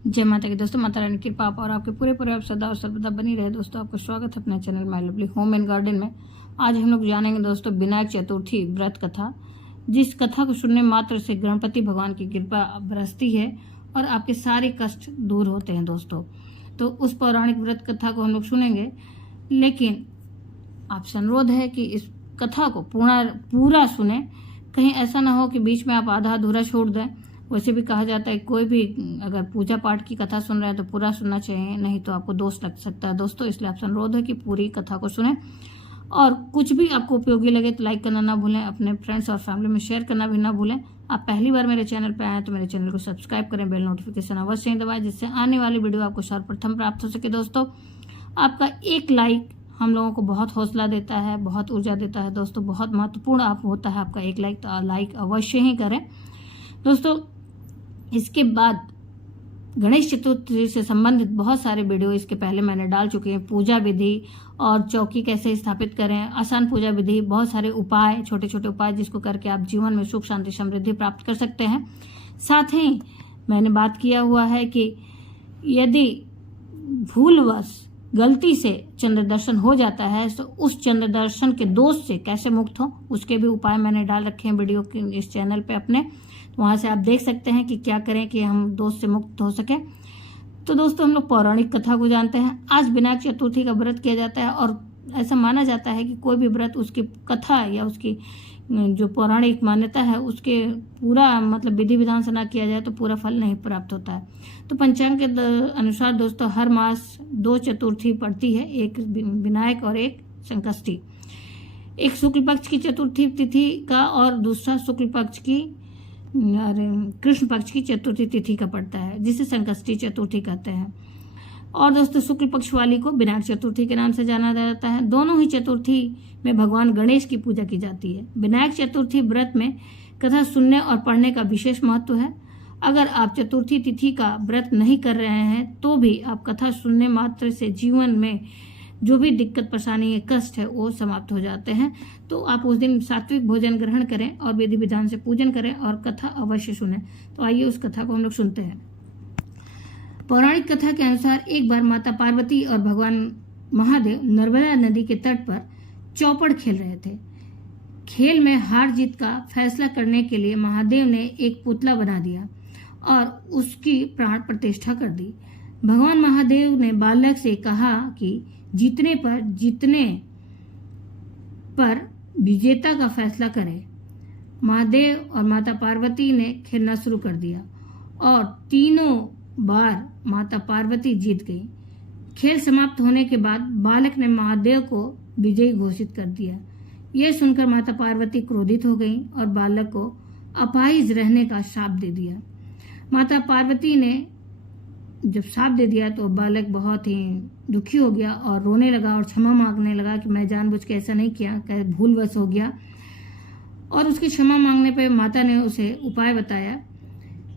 जय माता की दोस्तों, माता रानी की कृपा और आपके पूरे परिवार सदा और सर्वदा बनी रहे। दोस्तों, आपका स्वागत है अपने channel my lovely home and garden में। आज हम लोग जानेंगे दोस्तों विनायक चतुर्थी व्रत कथा, जिस कथा को सुनने मात्र से गणपति भगवान की कृपा बरसती है और आपके सारे कष्ट दूर होते हैं। दोस्तों, तो उस पौराणिक व्रत कथा को हम लोग सुनेंगे, लेकिन आपसे अनुरोध है कि इस कथा को पूरा सुने। कहीं ऐसा ना हो कि बीच में आप आधा अधूरा छोड़ दें। वैसे भी कहा जाता है कोई भी अगर पूजा पाठ की कथा सुन रहे हैं तो पूरा सुनना चाहिए, नहीं तो आपको दोष लग सकता है। दोस्तों, इसलिए आपसे अनुरोध है कि पूरी कथा को सुनें और कुछ भी आपको उपयोगी लगे तो लाइक करना ना भूलें, अपने फ्रेंड्स और फैमिली में शेयर करना भी ना भूलें। आप पहली बार मेरे चैनल पर आए तो मेरे चैनल को सब्सक्राइब करें, बेल नोटिफिकेशन अवश्य ही दबाएं, जिससे आने वाली वीडियो आपको सर्वप्रथम प्राप्त हो सके। दोस्तों, आपका एक लाइक हम लोगों को बहुत हौसला देता है, बहुत ऊर्जा देता है। दोस्तों, बहुत महत्वपूर्ण आप होता है आपका एक लाइक, तो लाइक अवश्य ही करें। दोस्तों, इसके बाद गणेश चतुर्थी से संबंधित बहुत सारे वीडियो इसके पहले मैंने डाल चुके हैं। पूजा विधि और चौकी कैसे स्थापित करें, आसान पूजा विधि, बहुत सारे उपाय, छोटे छोटे उपाय जिसको करके आप जीवन में सुख शांति समृद्धि प्राप्त कर सकते हैं। साथ ही मैंने बात किया हुआ है कि यदि भूलवश गलती से चंद्र दर्शन हो जाता है तो उस चंद्र दर्शन के दोष से कैसे मुक्त हो, उसके भी उपाय मैंने डाल रखे हैं वीडियो के इस चैनल पे अपने। वहां से आप देख सकते हैं कि क्या करें कि हम दोष से मुक्त हो सके। तो दोस्तों, हम लोग पौराणिक कथा को जानते हैं। आज विनायक चतुर्थी का व्रत किया जाता है और ऐसा माना जाता है कि कोई भी व्रत उसकी कथा या उसकी जो पौराणिक मान्यता है उसके पूरा मतलब विधि विधान से ना किया जाए तो पूरा फल नहीं प्राप्त होता है। तो पंचांग के अनुसार दोस्तों हर मास 2 चतुर्थी पड़ती है, एक विनायक और एक संकष्टी। एक शुक्ल पक्ष की चतुर्थी तिथि का और दूसरा शुक्ल पक्ष की कृष्ण पक्ष की चतुर्थी तिथि का पड़ता है, जिसे संकष्टी चतुर्थी कहते हैं। और दोस्तों, शुक्ल पक्ष वाली को विनायक चतुर्थी के नाम से जाना जाता है। दोनों ही चतुर्थी में भगवान गणेश की पूजा की जाती है। विनायक चतुर्थी व्रत में कथा सुनने और पढ़ने का विशेष महत्व है। अगर आप चतुर्थी तिथि का व्रत नहीं कर रहे हैं तो भी आप कथा सुनने मात्र से जीवन में जो भी दिक्कत परेशानी है, कष्ट है, वो समाप्त हो जाते हैं। तो आप उस दिन सात्विक भोजन ग्रहण करें और विधि विधान से पूजन करें और कथा अवश्य सुनें। तो आइए उस कथा को हम लोग सुनते हैं। पौराणिक कथा के अनुसार एक बार माता पार्वती और भगवान महादेव नर्मदा नदी के तट पर चौपड़ खेल रहे थे। खेल में हार जीत का फैसला करने के लिए महादेव ने एक पुतला बना दिया और उसकी प्राण प्रतिष्ठा कर दी। भगवान महादेव ने बालक से कहा कि जीतने पर विजेता का फैसला करे। महादेव और माता पार्वती ने खेलना शुरू कर दिया और तीनों बार माता पार्वती जीत गई। खेल समाप्त होने के बाद बालक ने महादेव को विजयी घोषित कर दिया। यह सुनकर माता पार्वती क्रोधित हो गई और बालक को अपाहिज रहने का शाप दे दिया। माता पार्वती ने जब शाप दे दिया तो बालक बहुत ही दुखी हो गया और रोने लगा और क्षमा मांगने लगा कि मैं जानबूझ के ऐसा नहीं किया, भूलवश हो गया। और उसकी क्षमा मांगने पर माता ने उसे उपाय बताया।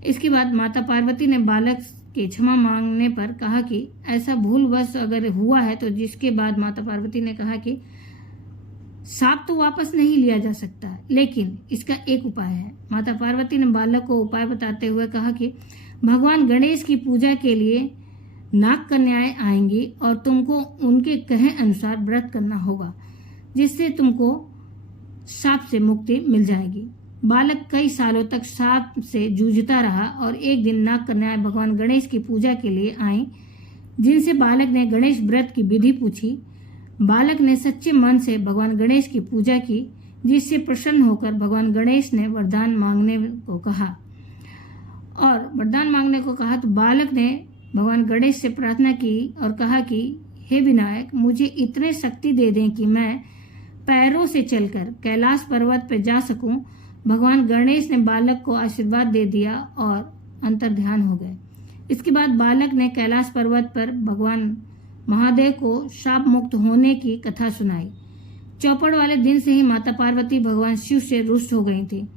इसके बाद माता पार्वती ने बालक के क्षमा मांगने पर कहा कि ऐसा भूलवश अगर हुआ है तो, जिसके बाद माता पार्वती ने कहा कि सांप तो वापस नहीं लिया जा सकता, लेकिन इसका एक उपाय है। माता पार्वती ने बालक को उपाय बताते हुए कहा कि भगवान गणेश की पूजा के लिए नाग कन्याएं आएंगी और तुमको उनके कहे अनुसार व्रत करना होगा, जिससे तुमको सांप से मुक्ति मिल जाएगी। बालक कई सालों तक सांप से जूझता रहा और एक दिन नाग कन्याएं भगवान गणेश की पूजा के लिए आईं, जिनसे बालक ने गणेश व्रत की विधि पूछी। बालक ने सच्चे मन से भगवान गणेश की पूजा की, जिससे प्रसन्न होकर भगवान गणेश ने वरदान मांगने को कहा। तो बालक ने भगवान गणेश से प्रार्थना की और कहा कि हे विनायक, मुझे इतने शक्ति दे दें कि मैं पैरों से चलकर कैलाश पर्वत पर जा सकूं। भगवान गणेश ने बालक को आशीर्वाद दे दिया और अंतर्ध्यान हो गए। इसके बाद बालक ने कैलाश पर्वत पर भगवान महादेव को शाप मुक्त होने की कथा सुनाई। चौपड़ वाले दिन से ही माता पार्वती भगवान शिव से रुष्ट हो गई थी।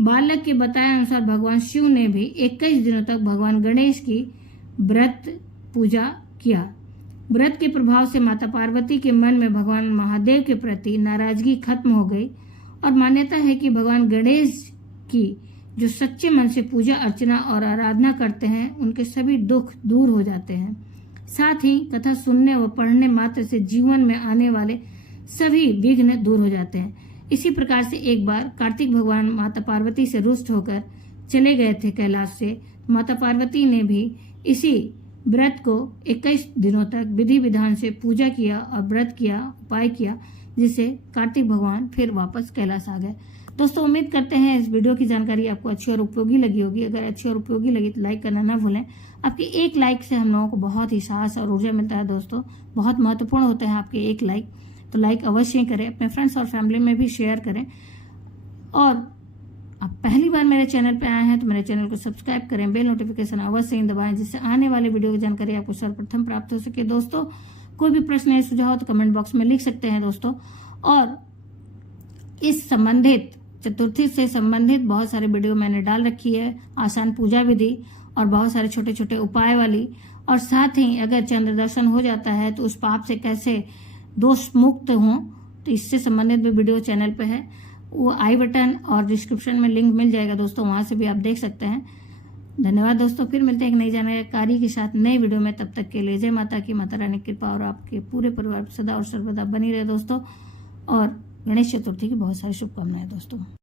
बालक के बताए अनुसार भगवान शिव ने भी 21 दिनों तक भगवान गणेश की व्रत पूजा किया। व्रत के प्रभाव से माता पार्वती के मन में भगवान महादेव के प्रति नाराजगी खत्म हो गई और मान्यता है कि भगवान गणेश की जो सच्चे मन से पूजा अर्चना और आराधना करते हैं उनके सभी दुख दूर हो जाते हैं। साथ ही कथा सुनने व पढ़ने मात्र से जीवन में आने वाले सभी विघ्न दूर हो जाते हैं। इसी प्रकार से एक बार कार्तिक भगवान माता पार्वती से रुष्ट होकर चले गए थे कैलाश से। माता पार्वती ने भी इसी व्रत को 21 दिनों तक विधि विधान से पूजा किया और व्रत किया, उपाय किया, जिससे कार्तिक भगवान फिर वापस कैलाश आ गए। दोस्तों उम्मीद करते हैं इस वीडियो की जानकारी आपको अच्छी और उपयोगी लगी होगी। अगर अच्छी और उपयोगी लगी तो लाइक करना ना भूलें। आपके एक लाइक से हम लोगों को बहुत ही साहस और ऊर्जा मिलता है दोस्तों, बहुत महत्वपूर्ण होते हैं आपके एक लाइक। तो लाइक अवश्य ही करें, अपने फ्रेंड्स और फैमिली में भी शेयर करें। और आप पहली बार मेरे चैनल पर आए हैं तो मेरे चैनल को सब्सक्राइब करें, बेल नोटिफिकेशन अवश्य ही दबाएं, जिससे आने वाले वीडियो की जानकारी आपको सर्वप्रथम प्राप्त हो सके। दोस्तों कोई भी प्रश्न या सुझाव तो कमेंट बॉक्स में लिख सकते हैं दोस्तों। और इस संबंधित चतुर्थी से संबंधित बहुत सारे वीडियो मैंने डाल रखी है, आसान पूजा विधि और बहुत सारे छोटे छोटे उपाय वाली। और साथ ही अगर चंद्र दर्शन हो जाता है तो उस पाप से कैसे दोष मुक्त हों, तो इससे संबंधित भी वीडियो चैनल पे है। वो आई बटन और डिस्क्रिप्शन में लिंक मिल जाएगा दोस्तों, वहां से भी आप देख सकते हैं। धन्यवाद दोस्तों, फिर मिलते हैं एक नई जानकारी के साथ नए वीडियो में। तब तक के लिए जय माता की, माता रानी की कृपा और आपके पूरे परिवार सदा और सर्वदा बनी रहे दोस्तों। और गणेश चतुर्थी की बहुत सारी शुभकामनाएं दोस्तों।